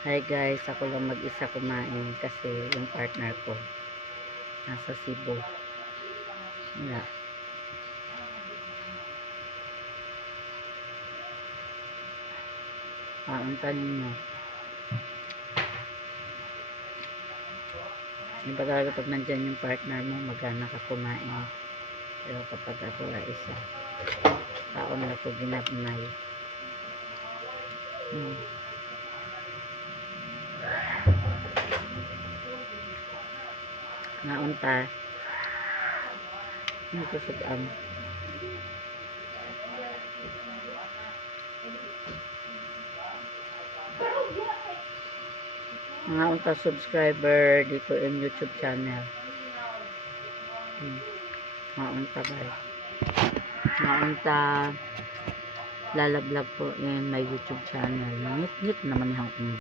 Hi guys, ako lang mag-isa kumain kasi yung partner ko nasa Cebu. Wala. Pauntan ninyo. Iba talaga pag nandyan yung partner mo, magana ka kumain. Pero kapag ako la isa, taon na ko ginabnay. Naunta. Ang kusog-am. Mga unta subscriber dito in YouTube channel. Mga unta ba? Mga unta lalablog po in my YouTube channel. Ngit-ngit naman yung